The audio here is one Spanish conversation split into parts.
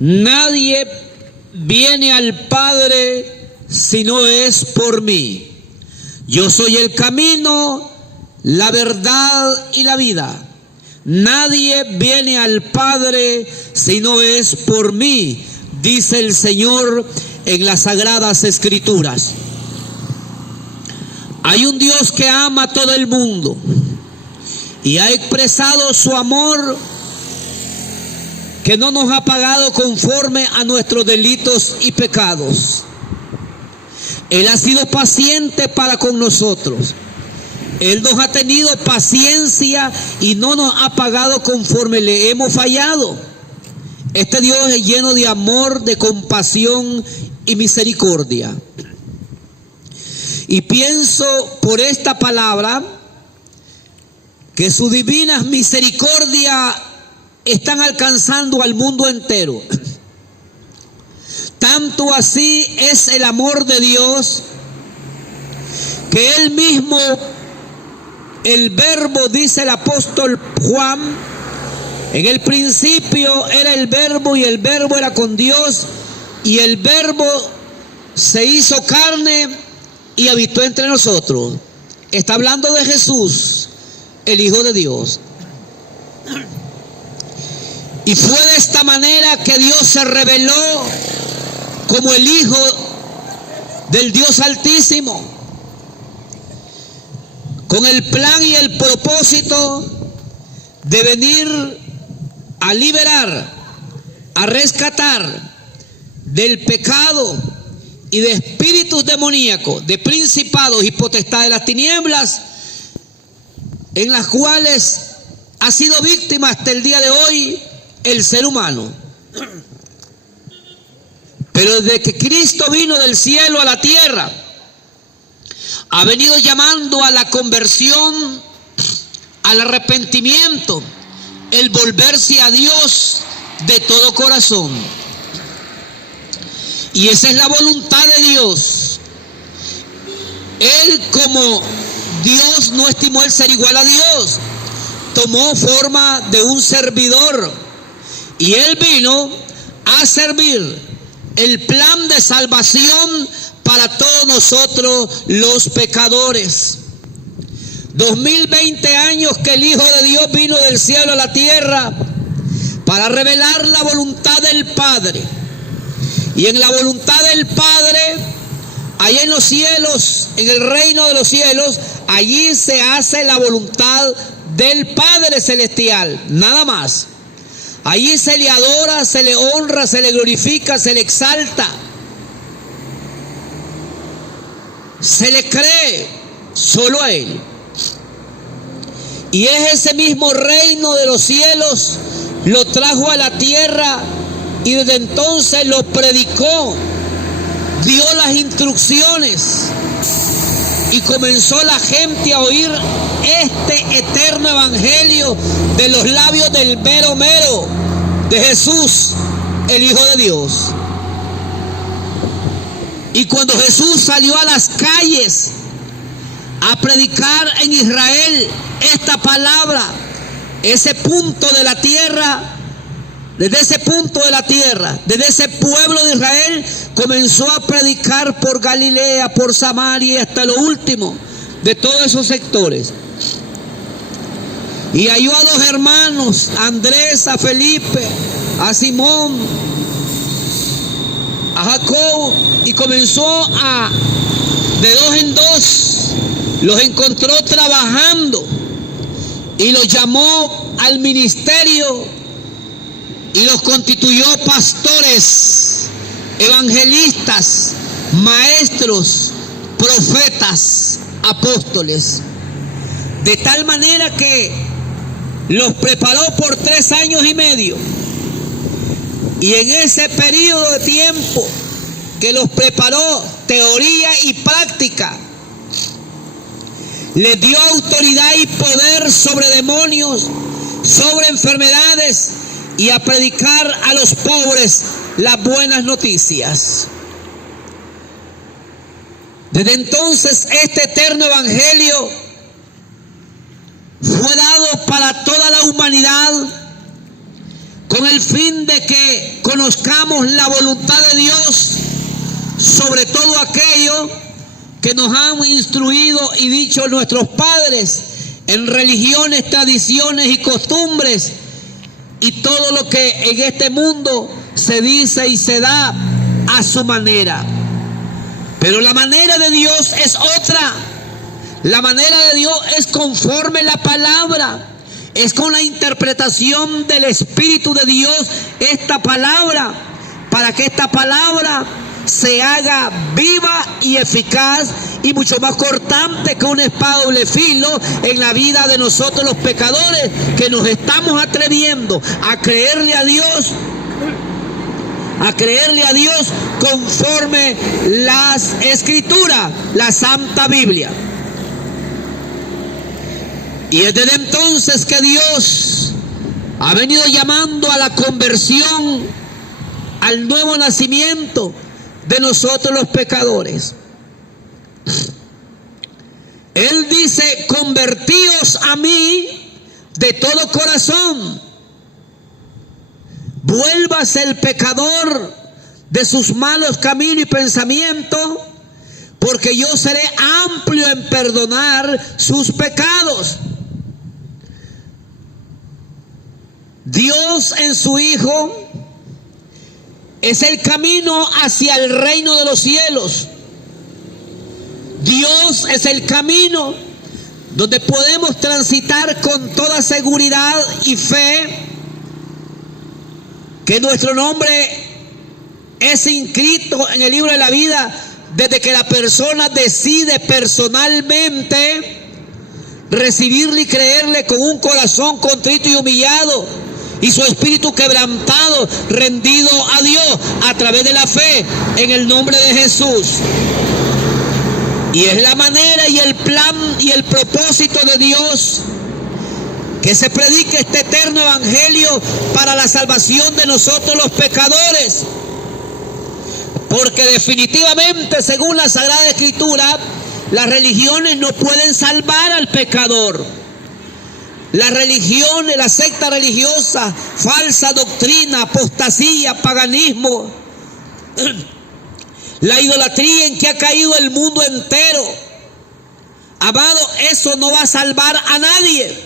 Nadie viene al Padre si no es por mí. Yo soy el camino, la verdad y la vida. Nadie viene al Padre si no es por mí, dice el Señor en las Sagradas Escrituras. Hay un Dios que ama a todo el mundo y ha expresado su amor, que no nos ha pagado conforme a nuestros delitos y pecados. Él ha sido paciente para con nosotros. Él nos ha tenido paciencia y no nos ha pagado conforme le hemos fallado. Este Dios es lleno de amor, de compasión y misericordia. Y pienso por esta palabra que sus divinas misericordias están alcanzando al mundo entero. Tanto así es el amor de Dios que Él mismo, el Verbo, dice el apóstol Juan, en el principio era el Verbo y el Verbo era con Dios y el Verbo se hizo carne y habitó entre nosotros. Está hablando de Jesús, el Hijo de Dios. Y fue de esta manera que Dios se reveló como el Hijo del Dios Altísimo, con el plan y el propósito de venir a liberar, a rescatar del pecado y de espíritus demoníacos, de principados y potestades de las tinieblas, en las cuales ha sido víctima hasta el día de hoy el ser humano. Pero desde que Cristo vino del cielo a la tierra, ha venido llamando a la conversión, al arrepentimiento, el volverse a Dios de todo corazón. Y esa es la voluntad de Dios. Él, como Dios, no estimó el ser igual a Dios. Tomó forma de un servidor. Y Él vino a servir el plan de salvación para todos nosotros los pecadores. 2020 años que el Hijo de Dios vino del cielo a la tierra para revelar la voluntad del Padre. Y en la voluntad del Padre, allá en los cielos, en el reino de los cielos, allí se hace la voluntad del Padre Celestial, nada más. Allí se le adora, se le honra, se le glorifica, se le exalta. Se le cree solo a Él. Y es ese mismo reino de los cielos, lo trajo a la tierra y desde entonces lo predicó, dio las instrucciones y comenzó la gente a oír este eterno evangelio de los labios del mero mero de Jesús, el Hijo de Dios. Y cuando Jesús salió a las calles a predicar en Israel esta palabra, ese punto de la tierra, desde ese punto de la tierra, desde ese pueblo de Israel, comenzó a predicar por Galilea, por Samaria y hasta lo último de todos esos sectores. Y halló a dos hermanos, a Andrés, a Felipe, a Simón, a Jacob, y comenzó de dos en dos, los encontró trabajando y los llamó al ministerio y los constituyó pastores, evangelistas, maestros, profetas, apóstoles. De tal manera que los preparó por 3 años y medio. Y en ese periodo de tiempo que los preparó, teoría y práctica, les dio autoridad y poder sobre demonios, sobre enfermedades, y a predicar a los pobres las buenas noticias. Desde entonces este eterno evangelio fue dado para toda la humanidad, con el fin de que conozcamos la voluntad de Dios sobre todo aquello que nos han instruido y dicho nuestros padres en religiones, tradiciones y costumbres, y todo lo que en este mundo se dice y se da a su manera. Pero la manera de Dios es otra. La manera de Dios es conforme la palabra, es con la interpretación del Espíritu de Dios esta palabra, para que esta palabra se haga viva y eficaz y mucho más cortante que una espada de doble filo en la vida de nosotros los pecadores, que nos estamos atreviendo a creerle a Dios, conforme las Escrituras, la Santa Biblia. Y es desde entonces que Dios ha venido llamando a la conversión, al nuevo nacimiento de nosotros los pecadores. Él dice: convertíos a mí de todo corazón, vuélvase el pecador de sus malos caminos y pensamientos, porque yo seré amplio en perdonar sus pecados. Dios en su Hijo es el camino hacia el reino de los cielos. Dios es el camino donde podemos transitar con toda seguridad y fe que nuestro nombre es inscrito en el libro de la vida desde que la persona decide personalmente recibirle y creerle con un corazón contrito y humillado, y su espíritu quebrantado, rendido a Dios a través de la fe en el nombre de Jesús. Y es la manera y el plan y el propósito de Dios que se predique este eterno evangelio para la salvación de nosotros los pecadores. Porque definitivamente, según la Sagrada Escritura, las religiones no pueden salvar al pecador. Las religiones, la secta religiosa, falsa doctrina, apostasía, paganismo, la idolatría en que ha caído el mundo entero. Amado, eso no va a salvar a nadie,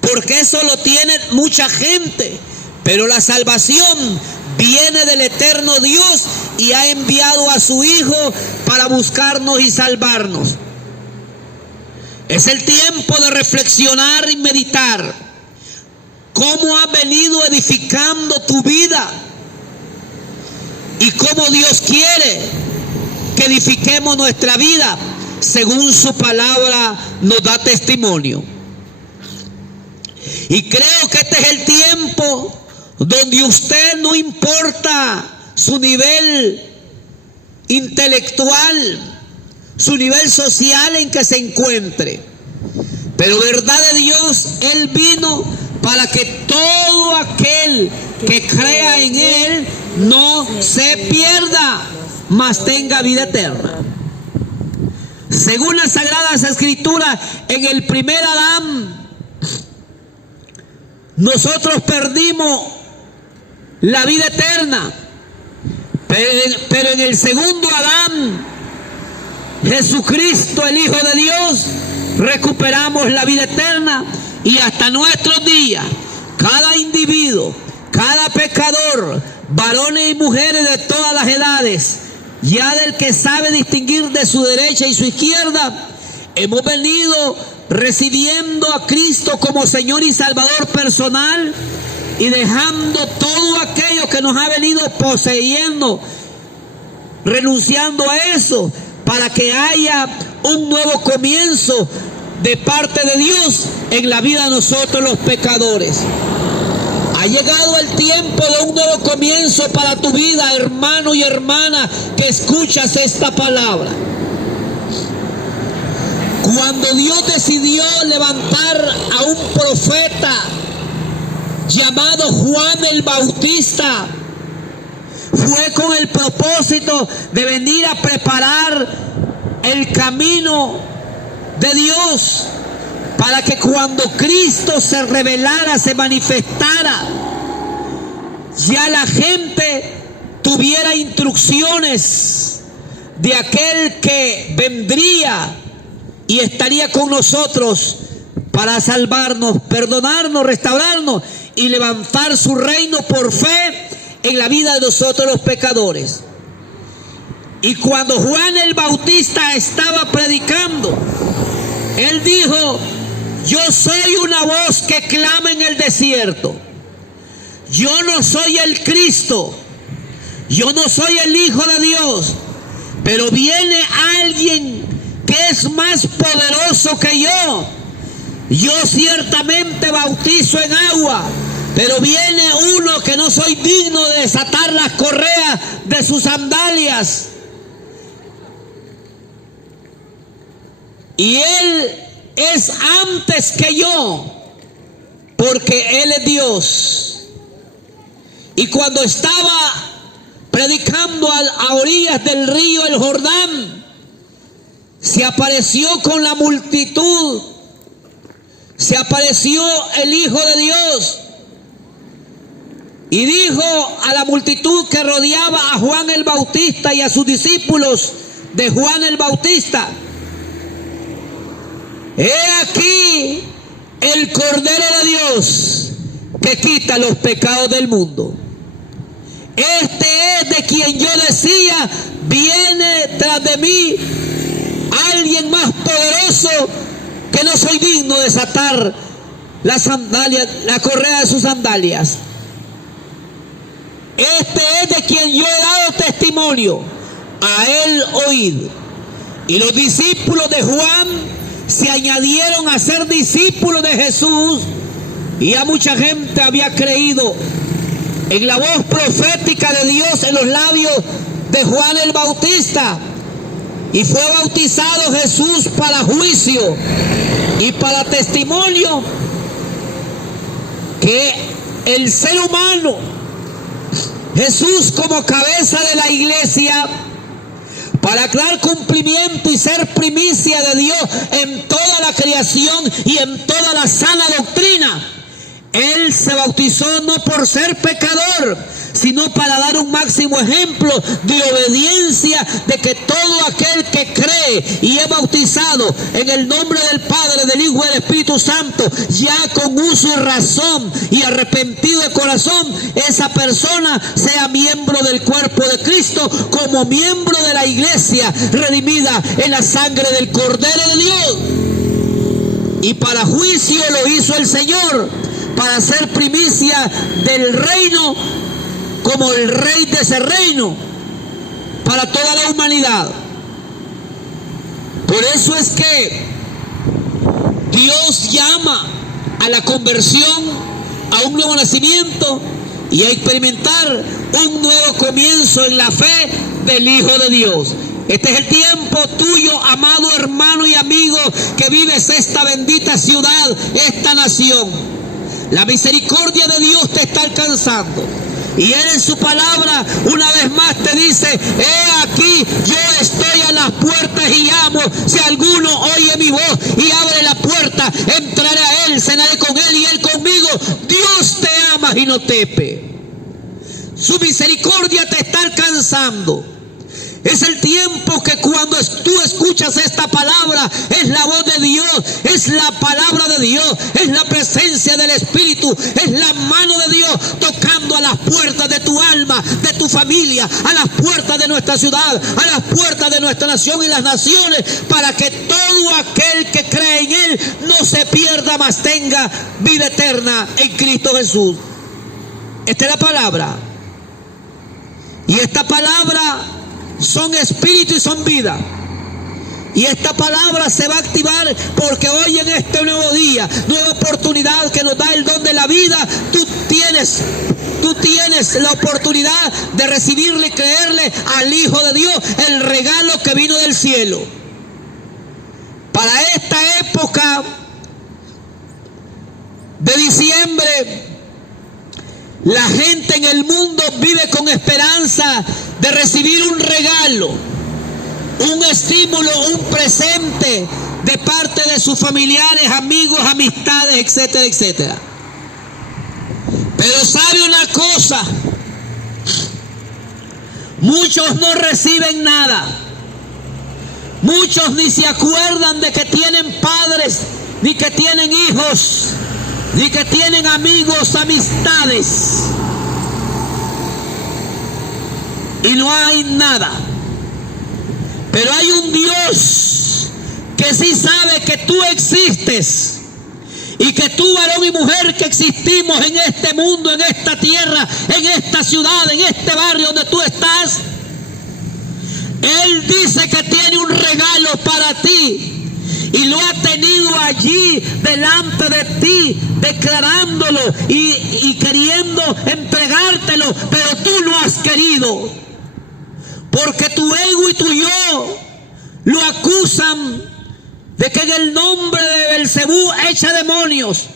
porque eso lo tiene mucha gente. Pero la salvación viene del eterno Dios y ha enviado a su Hijo para buscarnos y salvarnos. Es el tiempo de reflexionar y meditar cómo ha venido edificando tu vida y cómo Dios quiere que edifiquemos nuestra vida según su palabra nos da testimonio. Y creo que este es el tiempo donde usted, no importa su nivel intelectual, su nivel social en que se encuentre, pero verdad de Dios, Él vino para que todo aquel que crea en Él no se pierda, mas tenga vida eterna. Según las Sagradas Escrituras, en el primer Adán nosotros perdimos la vida eterna, pero en el segundo Adán, Jesucristo, el Hijo de Dios, recuperamos la vida eterna, y hasta nuestros días, cada individuo, cada pecador, varones y mujeres de todas las edades, ya del que sabe distinguir de su derecha y su izquierda, hemos venido recibiendo a Cristo como Señor y Salvador personal, y dejando todo aquello que nos ha venido poseyendo, renunciando a eso, para que haya un nuevo comienzo de parte de Dios en la vida de nosotros los pecadores. Ha llegado el tiempo de un nuevo comienzo para tu vida, hermano y hermana, que escuchas esta palabra. Cuando Dios decidió levantar a un profeta llamado Juan el Bautista, fue con el propósito de venir a preparar el camino de Dios, para que cuando Cristo se revelara, se manifestara, ya la gente tuviera instrucciones de aquel que vendría y estaría con nosotros para salvarnos, perdonarnos, restaurarnos y levantar su reino por fe en la vida de nosotros los pecadores. Y cuando Juan el Bautista estaba predicando, él dijo: yo soy una voz que clama en el desierto. Yo no soy el Cristo, yo no soy el Hijo de Dios, pero viene alguien que es más poderoso que yo. Yo ciertamente bautizo en agua, pero viene uno que no soy digno de desatar las correas de sus sandalias. Y él es antes que yo, porque él es Dios. Y cuando estaba predicando a orillas del río el Jordán, se apareció con la multitud, se apareció el Hijo de Dios y dijo a la multitud que rodeaba a Juan el Bautista y a sus discípulos de Juan el Bautista: he aquí el Cordero de Dios que quita los pecados del mundo. Este es de quien yo decía: viene tras de mí alguien más poderoso que no soy digno de desatar las sandalias, la correa de sus sandalias. Este es de quien yo he dado testimonio, a él oíd. Y los discípulos de Juan se añadieron a ser discípulos de Jesús, y ya mucha gente había creído en la voz profética de Dios en los labios de Juan el Bautista. Y fue bautizado Jesús para juicio y para testimonio que el ser humano, Jesús como cabeza de la iglesia, para dar cumplimiento y ser primicia de Dios en toda la creación y en toda la sana doctrina, él se bautizó no por ser pecador, sino para dar un máximo ejemplo de obediencia, de que todo aquel que cree y es bautizado en el nombre del Padre, del Hijo y del Espíritu Santo, ya con uso y razón y arrepentido de corazón, esa persona sea miembro del cuerpo de Cristo, como miembro de la iglesia redimida en la sangre del Cordero de Dios. Y para juicio lo hizo el Señor, para ser primicia del reino, como el rey de ese reino, para toda la humanidad. Por eso es que Dios llama a la conversión, a un nuevo nacimiento y a experimentar un nuevo comienzo en la fe del Hijo de Dios. Este es el tiempo tuyo, amado hermano y amigo, que vives esta bendita ciudad, esta nación. La misericordia de Dios te está alcanzando. Y Él en su palabra una vez más te dice: he aquí, yo estoy a las puertas y llamo. Si alguno oye mi voz y abre la puerta, entraré a Él, cenaré con Él y Él conmigo. Dios te ama y no tepe. Su misericordia te está alcanzando. Es el tiempo que cuando tú escuchas esta palabra, es la voz de Dios, es la palabra de Dios, es la presencia del Espíritu, es la mano de Dios tocando a las puertas de tu alma, de tu familia, a las puertas de nuestra ciudad, a las puertas de nuestra nación y las naciones, para que todo aquel que cree en Él no se pierda, mas tenga vida eterna en Cristo Jesús. Esta es la palabra. Y esta palabra son espíritu y son vida. Y esta palabra se va a activar porque hoy, en este nuevo día, nueva oportunidad que nos da el don de la vida, tú tienes la oportunidad de recibirle y creerle al Hijo de Dios, el regalo que vino del cielo. Para esta época de diciembre, la gente en el mundo vive con esperanza de recibir un regalo, un estímulo, un presente de parte de sus familiares, amigos, amistades, etcétera, etcétera. Pero sabe una cosa, muchos no reciben nada. Muchos ni se acuerdan de que tienen padres, ni que tienen hijos, ni que tienen amigos, amistades. Y no hay nada. Pero hay un Dios que sí sabe que tú existes. Y que tú, varón y mujer, que existimos en este mundo, en esta tierra, en esta ciudad, en este barrio donde tú estás, Él dice que tiene un regalo para ti y lo ha tenido allí delante de ti, declarándolo y queriendo entregártelo, pero tú no has querido, porque tu ego y tu yo lo acusan de que en el nombre de Belcebú echa demonios.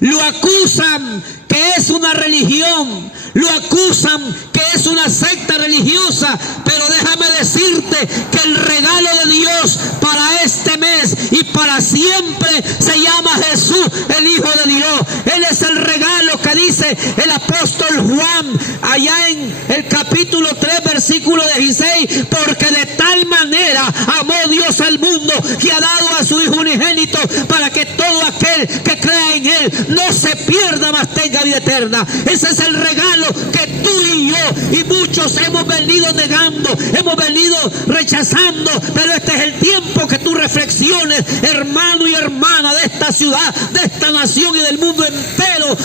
Lo acusan que es una religión, lo acusan que es una secta religiosa, pero déjame decirte que el regalo de Dios para este mes y para siempre se llama Jesús, el Hijo de Dios. Él es el regalo que dice el apóstol Juan allá en el capítulo 3 versículo 16, porque de tal manera amó Dios al mundo que ha dado a su Hijo unigénito para que todo aquel que crea en Él no se pierda, mas tenga vida eterna. Ese es el regalo que tú y yo y muchos hemos venido negando, hemos venido rechazando, pero este es el tiempo que tú reflexiones, hermano y hermana de esta ciudad, de esta nación y del mundo entero,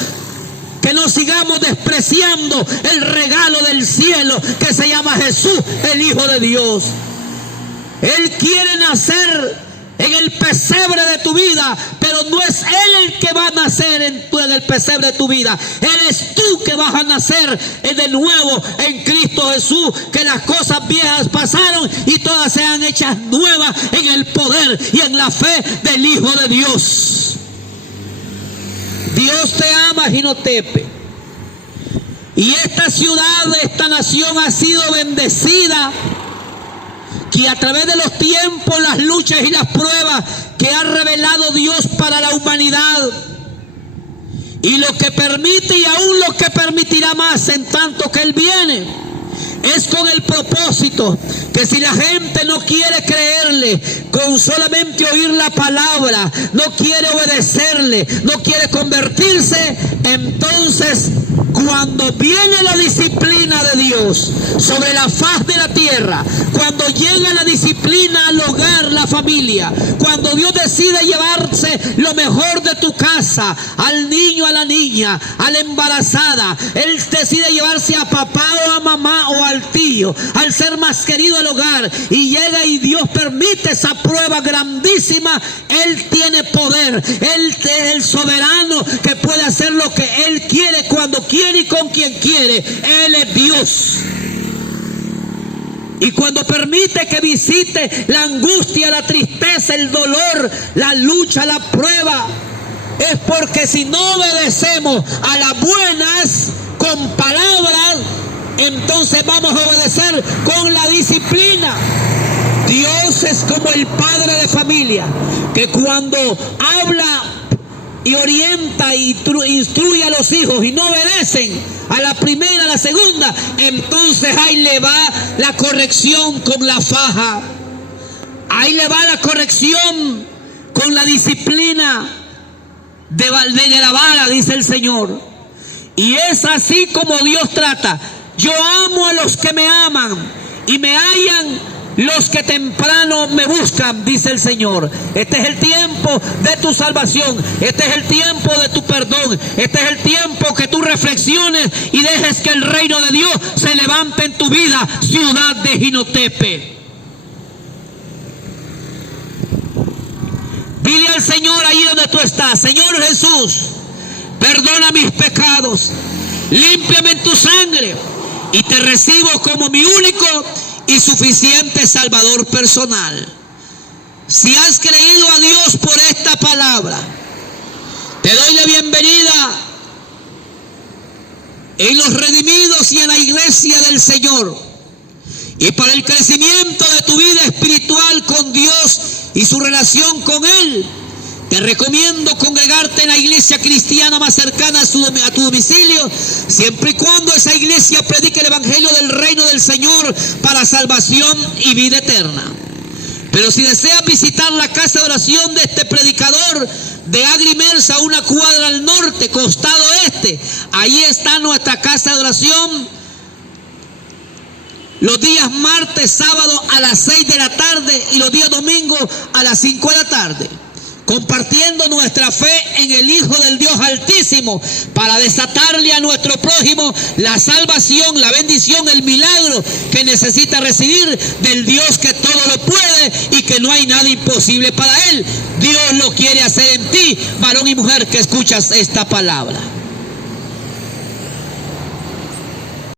que no sigamos despreciando el regalo del cielo que se llama Jesús, el Hijo de Dios. Él quiere nacer en el pesebre de tu vida, pero no es Él el que va a nacer en el pesebre de tu vida. Eres tú que vas a nacer de nuevo en Cristo Jesús, que las cosas viejas pasaron y todas sean hechas nuevas en el poder y en la fe del Hijo de Dios. Dios te ama, Jinotepe. Y esta ciudad, esta nación ha sido bendecida, que a través de los tiempos, las luchas y las pruebas que ha revelado Dios para la humanidad, y lo que permite y aún lo que permitirá más en tanto que Él viene, es con el propósito que si la gente no quiere creerle, con solamente oír la palabra, no quiere obedecerle, no quiere convertirse, entonces cuando viene la disciplina de Dios sobre la faz de la tierra, cuando llega la disciplina al hogar, la familia, cuando Dios decide llevarse lo mejor de tu casa, al niño, a la niña, a la embarazada, Él decide llevarse a papá o a mamá o al tío, al ser más querido del hogar, y llega y Dios permite esa prueba grandísima. Él tiene poder, Él es el soberano que puede hacer lo que Él quiere, cuando quiere y con quien quiere. Él es Dios. Y cuando permite que visite la angustia, la tristeza, el dolor, la lucha, la prueba, es porque si no obedecemos a las buenas con palabras, entonces vamos a obedecer con la disciplina. Dios es como el padre de familia, que cuando habla y orienta y instruye a los hijos y no obedecen a la primera, a la segunda, entonces ahí le va la corrección con la faja, ahí le va la corrección con la disciplina de la vara, dice el Señor. Y es así como Dios trata. Yo amo a los que me aman y me hallan los que temprano me buscan, dice el Señor. Este es el tiempo de tu salvación, este es el tiempo de tu perdón, este es el tiempo que tú reflexiones y dejes que el reino de Dios se levante en tu vida, ciudad de Jinotepe. Dile al Señor ahí donde tú estás: Señor Jesús, perdona mis pecados, límpiame en tu sangre y te recibo como mi único y suficiente Salvador personal. Si has creído a Dios por esta palabra, te doy la bienvenida en los redimidos y en la iglesia del Señor. Y para el crecimiento de tu vida espiritual con Dios y su relación con Él, Te recomiendo congregarte en la iglesia cristiana más cercana a tu domicilio, siempre y cuando esa iglesia predique el evangelio del reino del Señor para salvación y vida eterna. Pero si deseas visitar la casa de oración de este predicador de Agrimersa, una cuadra al norte, costado este, ahí está nuestra casa de oración. Los días martes, sábado a las 6 de la tarde y los días domingos a las 5 de la tarde. Compartiendo nuestra fe en el Hijo del Dios Altísimo para desatarle a nuestro prójimo la salvación, la bendición, el milagro que necesita recibir del Dios que todo lo puede y que no hay nada imposible para Él. Dios lo quiere hacer en ti, varón y mujer que escuchas esta palabra.